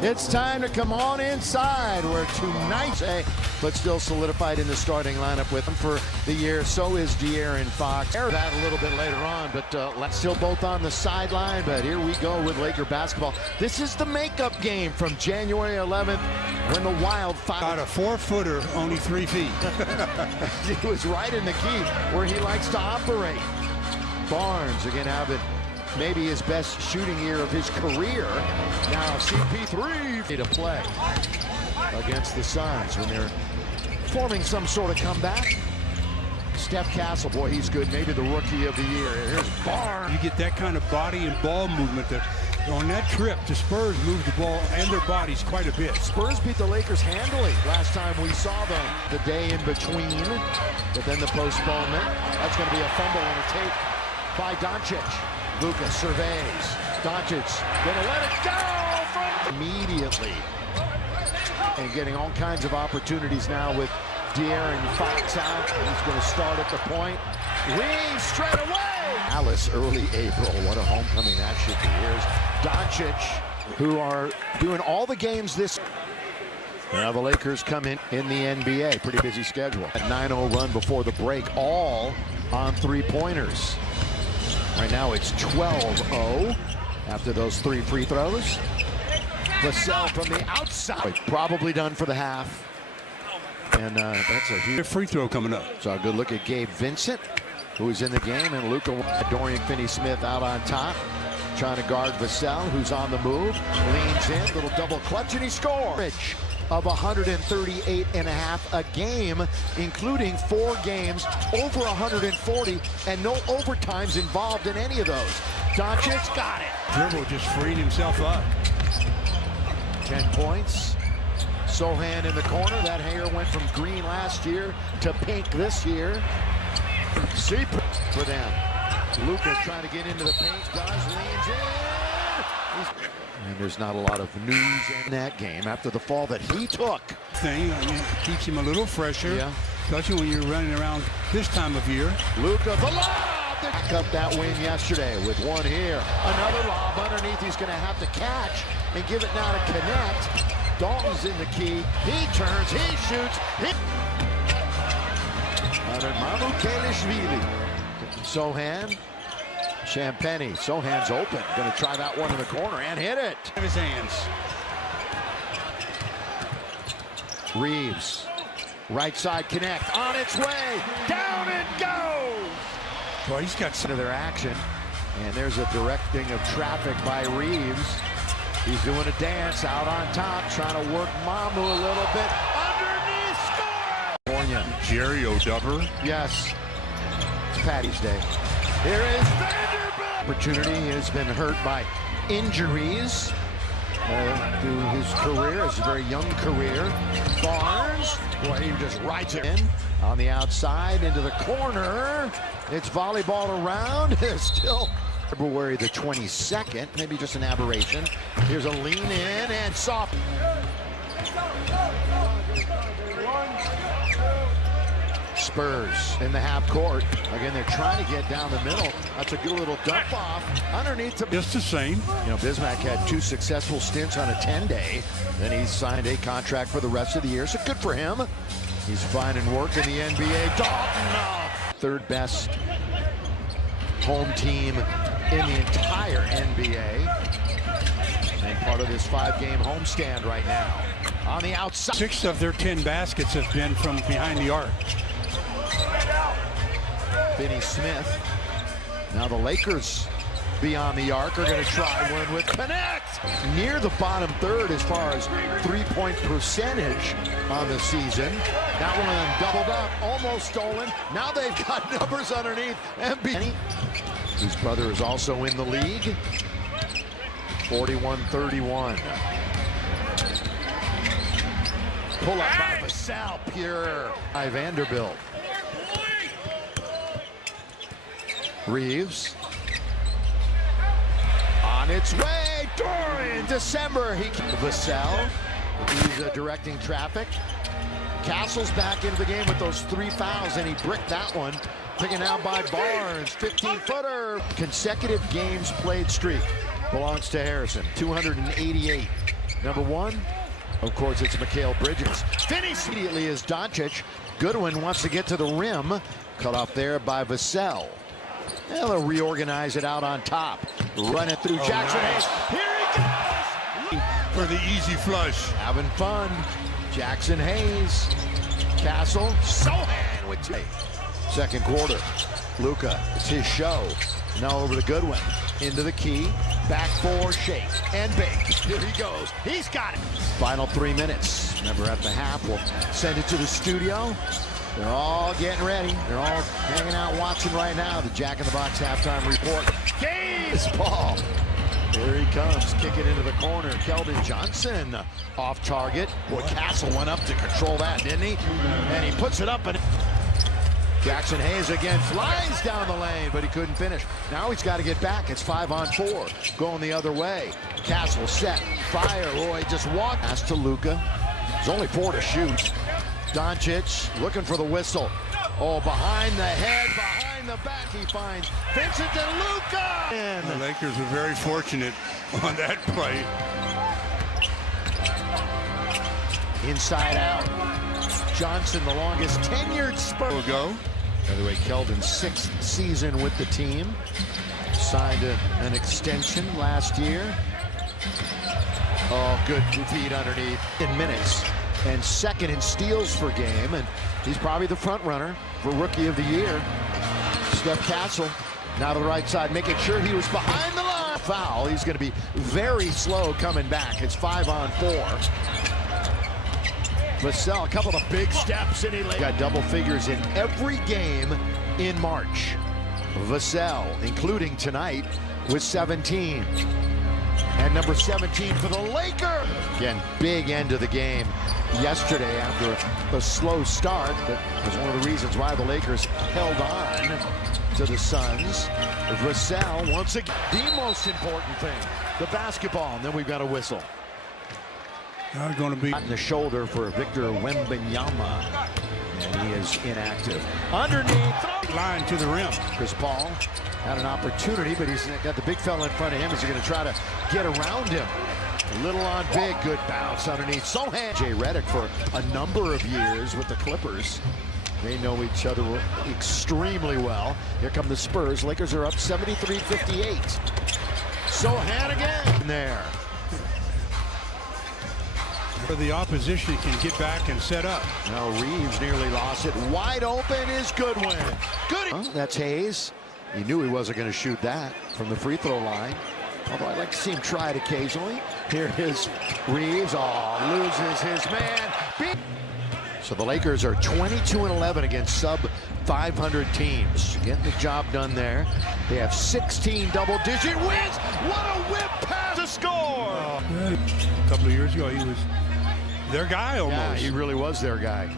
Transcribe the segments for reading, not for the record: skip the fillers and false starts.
It's time to come on inside. We're tonight, but still solidified in the starting lineup with him for the year. So is De'Aaron Fox. That a little bit later on, but still both on the sideline. But here we go with Laker basketball. This is the makeup game from January 11th when the Wild fought. Got a 4-footer, only 3 feet. He was right in the key where he likes to operate. Barnes again having maybe his best shooting year of his career. Now CP3 to play against the Suns when they're forming some sort of comeback. Steph Castle, boy, he's good. Maybe the rookie of the year. Here's Barnes. You get that kind of body and ball movement. On that trip, the Spurs moved the ball and their bodies quite a bit. Spurs beat the Lakers handily last time we saw them. The day in between, but then the postponement. That's going to be a fumble on a tape by Doncic. Luka surveys. Doncic gonna let it go from immediately. And getting all kinds of opportunities now with De'Aaron Fox out. He's gonna start at the point. Reaves straight away. Alice early April. What a homecoming that should be. Here's Doncic, who are doing all the games this. Now the Lakers come in the NBA. Pretty busy schedule. A 9-0 run before the break, all on three-pointers. Right now it's 12-0 after those 3 free throws. Vassell from the outside. Probably done for the half. And that's a huge free throw coming up. So a good look at Gabe Vincent, who is in the game, and Luka. Dorian Finney-Smith out on top, trying to guard Vassell, who's on the move. Leans in, little double clutch, and he scores. Of 138.5 a game, including 4 games over 140, and no overtimes involved in any of those. Doncic got it. Dribble just freed himself up. 10 points. Sohan in the corner. That hair went from green last year to pink this year. See for them. Luka trying to get into the paint. Does, leans in. And there's not a lot of news in that game after the fall that he took. Keeps him a little fresher, especially when you're running around this time of year. Luka, the lob! Cut that win yesterday with one here. Another lob underneath he's going to have to catch and give it now to connect. Dalton's in the key. He turns, he shoots. Mamu Kelishvili. Sohan. Champagny. Sohan's open. Going to try that one in the corner and hit it. In his hands. Reaves. Right side connect. On its way. Down it goes. Well, he's got some of their action. And there's a directing of traffic by Reaves. He's doing a dance out on top, trying to work Mamu a little bit. Underneath score! Jerry O'Dubber. Yes. It's Patty's Day. Here is Vanderbilt. Opportunity has been hurt by injuries through his career, his very young career. Barnes, boy, he just rides it in on the outside into the corner. It's volleyball around. It's still February the 22nd, maybe just an aberration. Here's a lean in and soft. Spurs in the half court. Again, they're trying to get down the middle. That's a good little dump off underneath. Just the same. You know, Bismack had 2 successful stints on a 10-day. Then he signed a contract for the rest of the year, so good for him. He's finding work in the NBA. Dalton, third best home team in the entire NBA. And part of this 5-game homestand right now. On the outside. 6 of their 10 baskets have been from behind the arc. Finney-Smith. Now the Lakers beyond the arc are going to try one with connect. Near the bottom third as far as 3-point percentage on the season. That one doubled up, almost stolen. Now they've got numbers underneath. MB, whose brother is also in the league. 41-31. Pull up by Vassell, pure by Vanderbilt. Reaves. On its way, Dorian, December. Vassell, he's directing traffic. Castle's back into the game with those 3 fouls, and he bricked that one. Taken out by Barnes, 15-footer. Consecutive games played streak belongs to Harrison, 288. Number one, of course, it's Mikal Bridges. Finish immediately is Doncic. Goodwin wants to get to the rim. Cut off there by Vassell. They'll reorganize it out on top. Run it through Jackson Hayes. Here he goes! For the easy flush. Having fun. Jackson Hayes. Castle. Sohan with two. Second quarter. Luka, it's his show. Now over to Goodwin. Into the key. Back four, shake and bake. Here he goes. He's got it. Final 3 minutes. Remember, at the half, we'll send it to the studio. They're all getting ready. They're all hanging out watching right now. The Jack in the Box halftime report. Gaze ball. Here he comes. Kick it into the corner. Keldon Johnson off target. Boy, Castle went up to control that, didn't he? And he puts it up and Jackson Hayes again flies down the lane, but he couldn't finish. Now he's got to get back. It's 5-on-4. Going the other way. Castle set. Fire. Roy just walked. Pass to Luka. There's only 4 to shoot. Doncic looking for the whistle. Oh, behind the head, behind the back, he finds Vincent and Luka. The Lakers were very fortunate on that play. Inside out. Johnson, the longest tenured Spurs. Go. By the way, Keldon's 6th season with the team. Signed an extension last year. Oh, good feed underneath. In minutes. And second in steals per game. And he's probably the front runner for Rookie of the Year. Steph Castle now to the right side, making sure he was behind the line. Foul. He's going to be very slow coming back. It's 5-on-4. Vassell, a couple of big steps, and he got double figures in every game in March. Vassell, including tonight, with 17. And number 17 for the Lakers. Again, big end of the game yesterday after a slow start. That was one of the reasons why the Lakers held on to the Suns. Vassell, once again, the most important thing, the basketball, and then we've got a whistle. Not going to be In the shoulder for Victor Wembanyama, and he is inactive. Underneath, line to the rim. Chris Paul had an opportunity, but he's got the big fella in front of him. He's going to try to get around him. Little on big, good bounce underneath. Sohan. Jay Redick for a number of years with the Clippers. They know each other extremely well. Here come the Spurs. Lakers are up 73-58. Sohan again there. The opposition can get back and set up. Now Reaves nearly lost it. Wide open is Goodwin. Good. That's Hayes. He knew he wasn't going to shoot that from the free throw line. Although I'd like to see him try it occasionally. Here is Reaves. Oh, loses his man. So the Lakers are 22-11 against sub-500 teams. Getting the job done there. They have 16 double-digit wins. What a whip pass to score. A couple of years ago, he was their guy almost. Yeah, he really was their guy.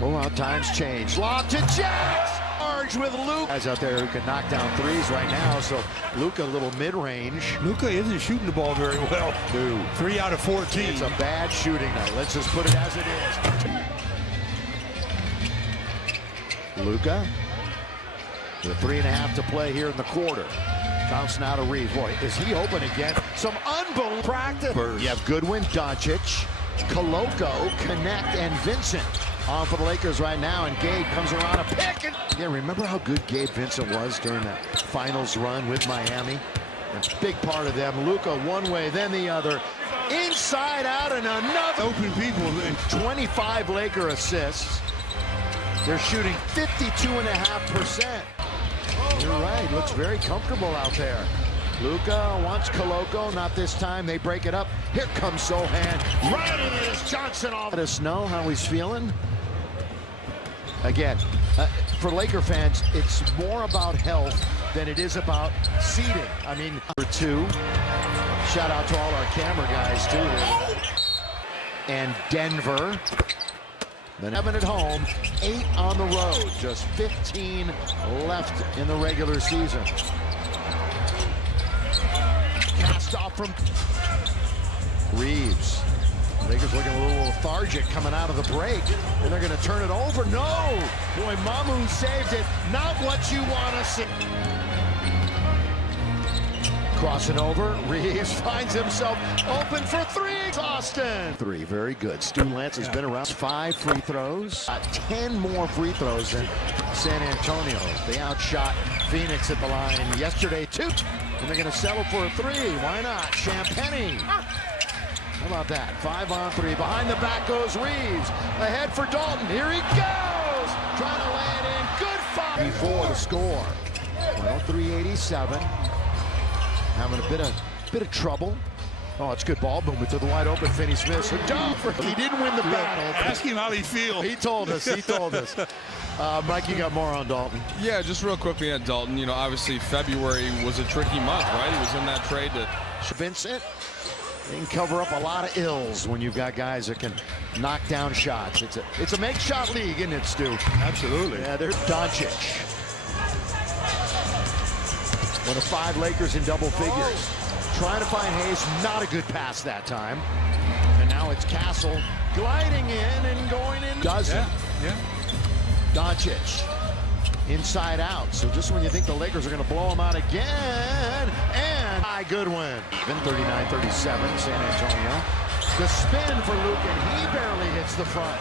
Oh, how times change. Lob to Jacks. Charge with Luka. Guys out there who can knock down threes right now. So Luka a little mid-range. Luka isn't shooting the ball very well. No. 3 out of 14. It's a bad shooting night. Let's just put it as it is. Luka with 3.5 to play here in the quarter. Bounce now to Reaves. Boy, is he open again? Some unbelievable practice. You have Goodwin, Doncic, Koloko, Connect, and Vincent on for the Lakers right now. And Gabe comes around a pick. And yeah, remember how good Gabe Vincent was during that finals run with Miami? A big part of them. Luka one way, then the other. Inside out and another. Open people. 25 Laker assists. They're shooting 52.5%. You're right. Looks very comfortable out there. Luka wants Koloko. Not this time. They break it up. Here comes Sohan. Right it is. Johnson off. Let us know how he's feeling. Again, for Laker fans, it's more about health than it is about seeding. I mean, number 2. Shout out to all our camera guys, too. And Denver. Then 7 at home, 8 on the road. Just 15 left in the regular season. Cast off from Reaves. Lakers looking a little lethargic coming out of the break. And they're going to turn it over. No! Boy, Mamu saved it. Not what you want to see. Crossing over, Reaves finds himself open for three. Austin. Three, very good. Stu Lance has been around 5 free throws. 10 more free throws than San Antonio. They outshot Phoenix at the line yesterday, too. And they're going to settle for a 3. Why not? Champagne. How about that? 5 on 3. Behind the back goes Reaves. Ahead for Dalton. Here he goes. Trying to lay it in. Good foul. Before the score. Well, 387. Having a bit of trouble. Oh, it's good ball movement to the wide open Finney Smith. So he didn't win the battle. Ask him how he feels. He told us. He told us. Mike, you got more on Dalton. Yeah, just real quickly on Dalton. You know, obviously February was a tricky month, right? He was in that trade to Vincent. They can cover up a lot of ills when you've got guys that can knock down shots. It's a make-shot league, isn't it, Stu? Absolutely. Yeah, there's Doncic. One of 5 Lakers in double figures. Trying to find Hayes, not a good pass that time. And now it's Castle gliding in and going in. Doesn't. Yeah. Doncic inside out. So just when you think the Lakers are going to blow them out again, and good win. Even 39-37, San Antonio. The spin for Luka, and he barely hits the front.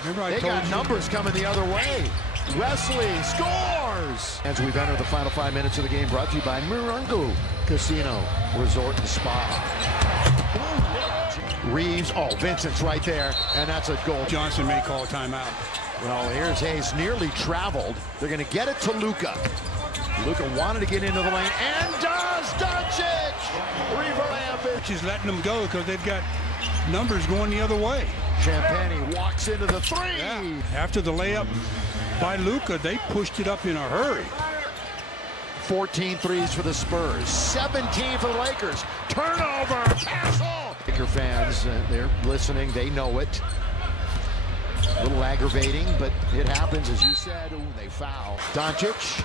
Remember They got numbers coming the other way. Wesley scores! As we've entered the final 5 minutes of the game, brought to you by Morongo Casino Resort and Spa. Reaves, Vincent's right there, and that's a goal. Johnson may call timeout. Well, here's Hayes, nearly traveled. They're going to get it to Luka. Luka wanted to get into the lane, and does! Doncic! Rivalry. She's letting them go because they've got numbers going the other way. Champagne walks into the 3. Yeah. After the layup by Luka, they pushed it up in a hurry. 14 threes for the Spurs, 17 for the Lakers. Turnover, Castle! Laker fans, they're listening, they know it. A little aggravating, but it happens, as you said. Ooh, they foul. Doncic,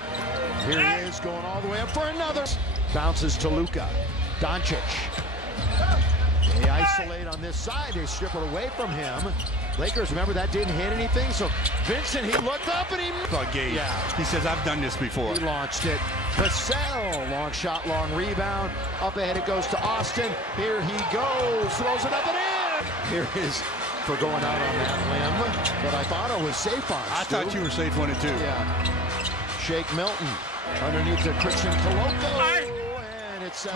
here he is, going all the way up for another. Bounces to Luka. Doncic. They isolate on this side, they strip it away from him. Lakers, remember, that didn't hit anything, so Vincent, he looked up and he... Yeah. He says, I've done this before. He launched it. Vassell, long shot, long rebound. Up ahead it goes to Austin. Here he goes, throws it up and in. Here is for going out on that limb, but I thought I was safe on. I thought you were safe on it too. Yeah. Shake Milton underneath to Christian Coloco, and it's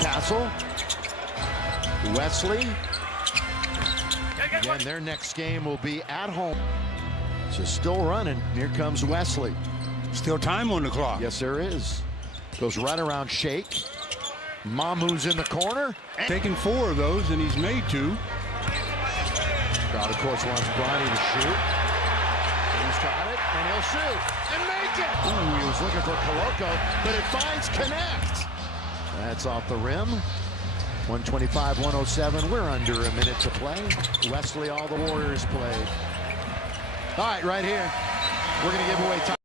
Castle, Wesley. Again, their next game will be at home. So still running. Here comes Wesley. Still time on the clock. Yes, there is. Goes right around Shake. Mamu's in the corner. Taking 4 of those, and he's made 2. Crowd, of course, wants Bronny to shoot. He's got it, and he'll shoot and make it. Ooh, he was looking for Coloco, but it finds Connect. That's off the rim. 125-107. We're under a minute to play. Wesley, all the Warriors played. All right, right here. We're going to give away time.